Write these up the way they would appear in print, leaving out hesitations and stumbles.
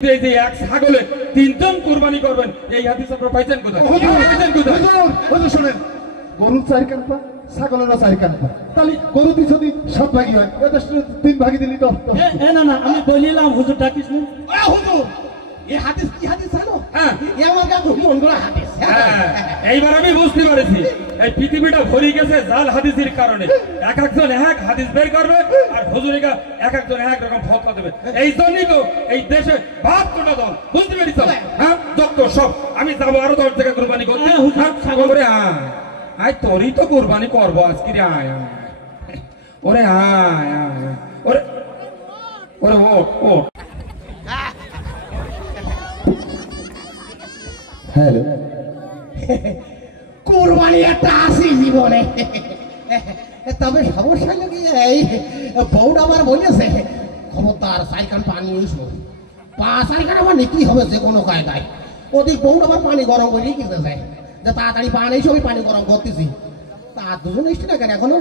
এই যে এক ছাগলে তিনজন কুরবানি করবেন এই হাদিস আপনারা পাইছেন কোথায়? হুজুর শুনেন, গরুর 4 কান পা, ছাগলেরও 4 কান পা, তাহলে গরু যদি 7 ভাগই হয়, এটা 3 ভাগই দিলি তো। না না, আমি বলিলাম হুজুর ডাকিস না। হুজুর এই হাদিস কি হাদিস জানো? হ্যাঁ, এই আমার কাছে মন গড়া হাদিস। এইবার আমি বুঝতে পারছি এই পৃথিবীটা ভরে গেছে জাল হাদিসের কারণে। এক একজন এক হাদিস বের করবে আর হুজুরিকা এক একজন এক রকম ফতোয়া দেবে। এই জন্যই তো এই দেশে 72টা দল, বুঝতে পেরেছ? হ্যাঁ, যত সব আমি যাবো আরো 10 জায়গায় কুরবানি করতে। ছাগল করে আয় তোরই তো কুরবানি করবো আজকে রে। আয় ওরে আয় আয় ওরে ওরে ও হ্যালো, কুরবানি একটা আসি জীবনে। তবে সমস্যা হলো কি, এই বউটা আমার বলেছে খবরদার 4 কান পানি এসো, 4 কান আমার নিতেই হবে যে কোনো কায়দায়। ওদিক বউটা আমার পানি গরম করে গেছে যে তাড়াতাড়ি পানি এসো, আমি পানি গরম করতেছি। তা আর দুজন এসছে না কেন এখনো?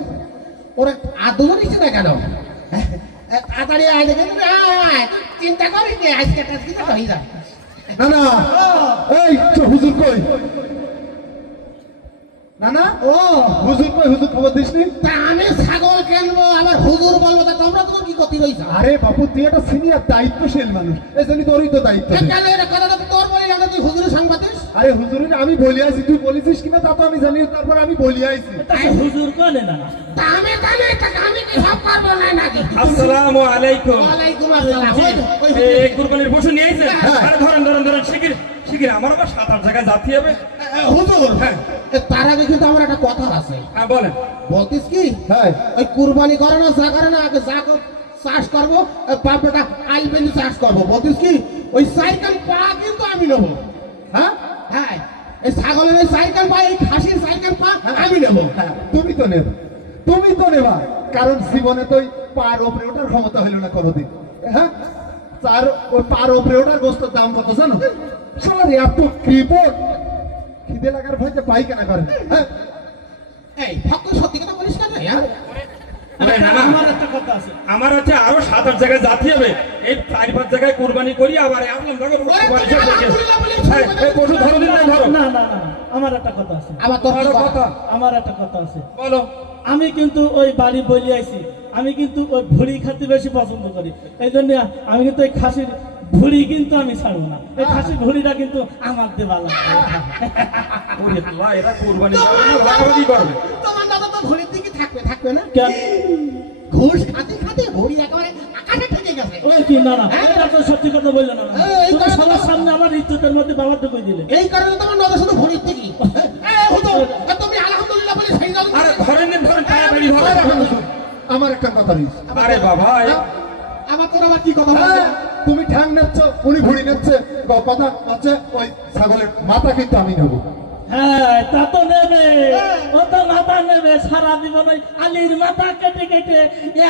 ওরা আর দুজন এসছে না কেন? তাড়াতাড়ি আয় দেখেন, চিন্তা করিস নি, আজকে টাজকে হয়ে যায়। না না, এই তো হুজুর কই? না না, ও হুজুর কই? হুজুর খবর দিসনি? তা আমি ছাগল কিনবো আবার হুজুর বলবো, তা তোমরা তখন কি করতে রয়েছ? আরে বাপু, তুই একটা সিনিয়র দায়িত্বশীল মানুষ, এই জন্য তোরই তো দায়িত্ব। কথাটা তোর বলি না, তুই হুজুরের সাংবাদিক। আরে হুজুরের আমি বলি আছি, তুই বলেছিস কিনা তা তো আমি জানি, তারপর আমি বলি আইছি। হুজুর কোনে না? তা আমি জানি, আমি কি সব পারবো না নাকি? আসসালামু আলাইকুম। ওয়ালাইকুম আসসালাম। এই কুরবানির পশু নিয়ে আইছেন? আরে ধরেন ধরেন ধরেন, শিগগির শিগগির, আমার আবার 7-8 জায়গায় যাতে হবে। হুজুর, হ্যাঁ তার আগে কিন্তু আমার একটা কথা আছে। হ্যাঁ বলেন। বলতিস কি, হ্যাঁ, ওই কুরবানি করে না যা করে না, আগে যা চাষ করবো, বাপটা আইবেলি চাষ করবো। বলতিস কি, ওই 4 কান পা কিন্তু আমি নেবো। হ্যাঁ হ্যাঁ, এই ছাগলের এই 4 কান পা, এই খাসির 4 কান পা আমি নেবো। হ্যাঁ, তুমি তো নেবা, তুমি তো নেবা, কারণ জীবনে তো পার ওপরে ওঠার ক্ষমতা হইল না কোনোদিন। হ্যাঁ, ওই পার ওপরে ওঠার গোস্তের দাম কত জানো? শালার এত কৃপণ, খিদে লাগার ভয়তে পাইখানা করে। হ্যাঁ, এই ফক্কর সত্যি কথা বলিস না রে? আমার একটা কথা আছে। আমার হচ্ছে আরো 7-8 জায়গায় যাতে হবে। এই 4-5 জায়গায় কুরবানি করি, আবার আসলাম দেখো পশু ধরো দিন, ধরো। না না না, আমার একটা কথা আছে। আবার তোর কি কথা? আমার একটা কথা আছে। বলো। আমি কিন্তু ওই বাড়ি বলি আইছি, আমি কিন্তু ওই ভুড়ি খেতে বেশি পছন্দ করি। এই জন্য আমি কিন্তু এই খাসির ভুড়ি কিন্তু আমি ছাড়বো না। এই খাসির ভুড়িটা কিন্তু আমার দেওয়া লাগবে। ওরে আল্লাহ, এরা কুরবানি ভাগাভাগি করবে। তোমার দাদা তো ভুড়ির দিকে থাকবে না? কেন? ঘুষ খাতে খাতে ভুড়ি একেবারে আকাশে ঠেকে গেছে। ওই কি, না না, এটা তো সত্যি কথা বললো না। এই তুমি কথা সবার সামনে আমার ইজ্জতের মধ্যে বাবার ঢুকিয়ে দিলে। এই কারণে তোমার নজর শুধু ভুড়ির দিকে। হুজুর, তুমি আলহামদুলিল্লাহ বলে সেই জানো। আরে ধরেন দিন, ধরেন, তাড়াতাড়ি ধরেন। আমার একটা কথা রইস। আরে বাবা, আমার তোর আবার কি কথা হ্যাঁ, বলছে? তুমি ঠ্যাং নেচ্ছ, উনি ভুড়ি নেচ্ছে, কথা হচ্ছে ওই ছাগলের মাথা কিন্তু আমি নেবো। হ্যাঁ, তা তো নেবে, ও তো মাথা নেবে। সারা জীবন ওই আলির মাথা কেটে কেটে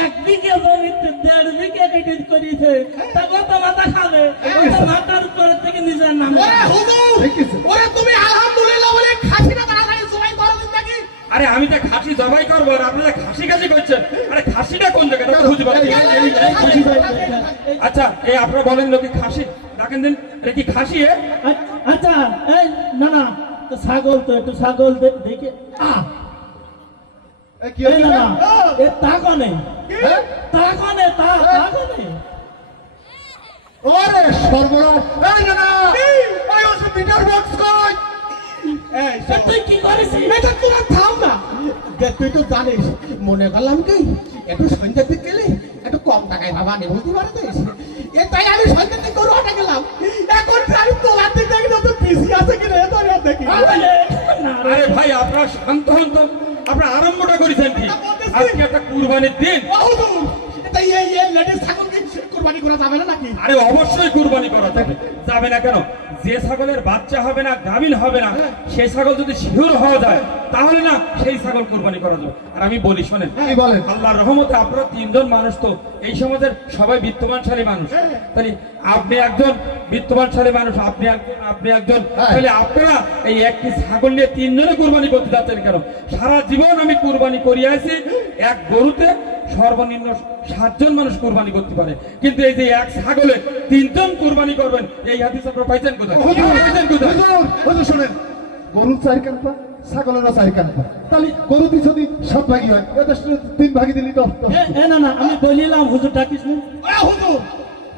1 বিঘে জমিতে 1.5 বিঘে কেটে করিছে, তা ও তো মাথা খাবে। ও তো মাথার উপর থেকে নিজের নামে। ওরে হুজুর, দেখিস? ওরে তুমি আলহামদুলিল্লাহ বলে খাসিটা তাড়াতাড়ি জবাই করে দিন নাকি? আরে আমি তো খাসি জবাই করবো আর আপনারা খাসি খাসি করছেন। আরে খাসিটা কোন জায়গায় খুঁজে পাচ্ছি। আচ্ছা, এই আপনারা বলেন লোকে খাসি ডাকেন দিন, এটা কি খাসি? আচ্ছা, এই না না, তো ছাগল, তো একটু ছাগল দেখে কি এই না না, এ তা কনে, তা কনে, তা কনে। ওরে সর্বনাশ! এই না না, এই ওসব মিটার বক্স কই? তুই কি করেছিস? এটা তোরা থাম না। তুই তো জানিস, মনে করলাম কি একটু সন্ধ্যার দিক গেলে একটু কম টাকায় বাবা নেই, বুঝতে পারছিস? তাই আমি সন্ধ্যার দিক করে ওটা গেলাম। এখন আমি তোলার দিক দেখি তো পিসি আছে কিনা দেখি। আরে ভাই, আপনারা শান্ত হন তো। আপনারা আরম্ভটা করেছেন ঠিক, আজকে একটা কুরবানির দিন। এই লেডিস ছাগল কি কুরবানি করা যাবে না নাকি? আরে অবশ্যই কুরবানি করা যাবে। যাবে না কেন? যে ছাগলের বাচ্চা হবে না, গাভীন হবে না, সেই ছাগল যদি শিওর হওয়া যায় তাহলে না সেই ছাগল কুরবানি করা যাবে। আর আমি বলি শোনেন, বলেন। আল্লাহর রহমতে আপনারা 3 জন মানুষ তো এই সমাজের সবাই বিত্তবানশালী মানুষ। তাহলে আপনি একজন বিত্তবানশালী মানুষ, আপনি একজন, তাহলে আপনারা এই একটি ছাগল নিয়ে 3 জনে কুরবানি করতে যাচ্ছেন কেন? সারা জীবন আমি কুরবানি করিয়ে আছি এক গরুতে সর্বনিম্ন 7 জন মানুষ কোরবানি করতে পারে, কিন্তু এই যে এক ছাগলে 3 জন কোরবানি করবেন, এই হাদিস আপনারা পাইছেন কোথায়? পাইছেন কোথায়? হুজুর শোনেন, গরুর 4 কান পা, ছাগলেরও 4 কান পা, তাহলে গরুটি যদি 7 ভাগই হয়, এদের 3 ভাগই দিলি তো না না, আমি বলিলাম হুজুর ডাকিস না। হুজুর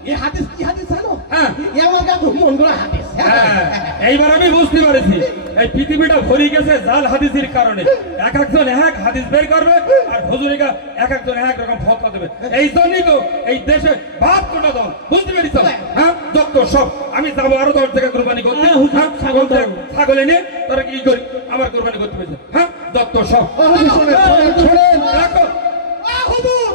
এই হাদিস কি হাদিস জানো? হ্যাঁ। এ আমার কাছে মন গড়া হাদিস। হ্যাঁ, এইবার আমি বুঝতে পারছি এই পৃথিবীটা ভরে গেছে জাল হাদিসের কারণে। এক একজন এক হাদিস বের করবে আর হুজুরিকা এক একজন এক রকম ফতোয়া দেবে। এই জন্যই তো এই দেশে ভাত কোটা দল, বুঝতে পেরেছ? হ্যাঁ, যত সব আমি যাবো আরো 10 জায়গায় কোরবানি করতে। হ্যাঁ, হুজুর, হ্যাঁ, ছাগল দাও। ছাগল এনে তারা কি করি আমার কোরবানি করতে পেরেছে। হ্যাঁ, যত সব হুজুর শোনেন, রাখো। হুজুর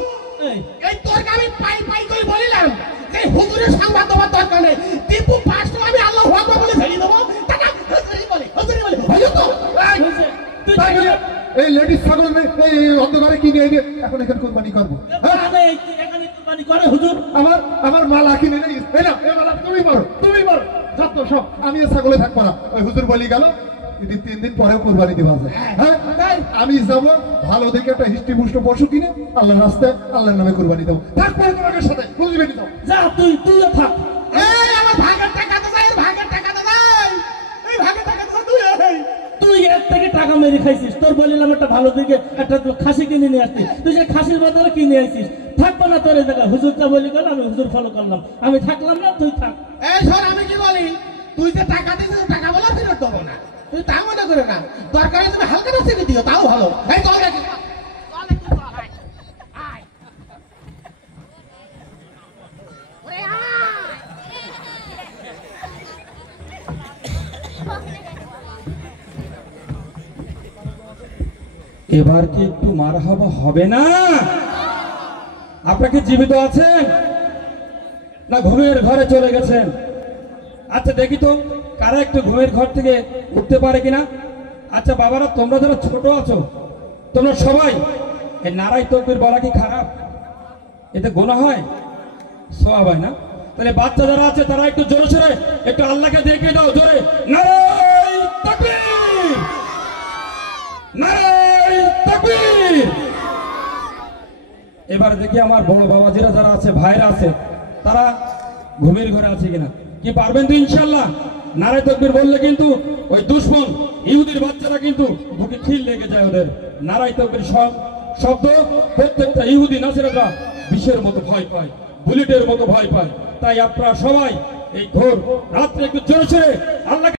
এই, এই তোরকে আমি পাই পাই করে বলিলাম যে হুজুরের সংবাদ দেওয়ার দরকার নেই, টিপু 5 টাকা আমি আল্লাহু আকবার বলে ছেড়ে দেবো, টাকা হুজুরি বলে হলো তো? হয়েছে, তুই তাই বলে এই লেডিস ছাগল এই অন্ধকারে কিনে এনে এখন এখানে কোরবানি করবো? এখানে এখানে কুরবানি করে হুজুর। আমার মালা কিনে নেই, এই না, এই মালা তুমি মারো যত সব, আমি এ ছাগলে থাকবো না। ওই হুজুর বলি গেল 3 দিন পরেও কোরবানি দিবা যায়। হ্যাঁ, আমি যাবো ভালো দেখে একটা হিস্ট্রি মুষ্ট পশু কিনে আল্লাহর রাস্তায় আল্লাহর নামে কোরবানি দেবো। থাকবো তোমাদের সাথে, বুঝবে কি? যা তুইও থাক। এই আমার ভাগের টাকা তো যাই, ভাগের টাকা তো যাই, এই ভাগের টাকা তো তুই তুই এর থেকে টাকা মেরে খাইছিস, তোর বলিলাম একটা ভালো দিকে একটা খাসি কিনে নিয়ে আসছিস, তুই সে খাসির বদলে কিনে আসছিস। থাকবো না তোর এই জায়গায়, হুজুরটা বলি গেল, আমি হুজুর ফলো করলাম, আমি থাকলাম না, তুই থাক। এই শোন আমি কি বলি, তুই যে টাকা দিয়েছিস টাকা বলা ফেরত দেবো না, তুই তা মনে করে না, দরকারে তুমি হালকা নাচিয়ে দিও তাও ভালো। এই চল দেখি এবার কি একটু মারহাবা হবে না? আপনাকে জীবিত আছেন না ঘুমের ঘরে চলে গেছেন? আচ্ছা দেখি তো কারা একটু ঘুমের ঘর থেকে উঠতে পারে কিনা। আচ্ছা বাবারা, তোমরা যারা ছোট আছো তোমরা সবাই এই নারাই তকবীর বলা কি খারাপ? এতে গুনাহ হয়, সওয়াব হয় না? তাহলে বাচ্চা যারা আছে তারা একটু জোরে সোরে একটু আল্লাহকে দেখিয়ে দাও জোরে, নারাই তাকবীর, নারাই তাকবীর। এবারে দেখি আমার বড় বাবাজিরা যারা আছে, ভাইরা আছে, তারা ঘুমের ঘরে আছে কিনা। কি পারবেন তো ইনশাল্লাহ? নারাই তাকবীর বললে কিন্তু ওই দুশমন ইহুদির বাচ্চারা কিন্তু বুকে খিল লেগে যায় ওদের। নারাই তাকবীর শব্দ প্রত্যেকটা ইহুদি নাসেরারা বিষের মতো ভয় পায়, বুলেটের মতো ভয় পায়। তাই আপনারা সবাই এই ঘোর রাত্রে একটু জোরে সোরে আল্লাহ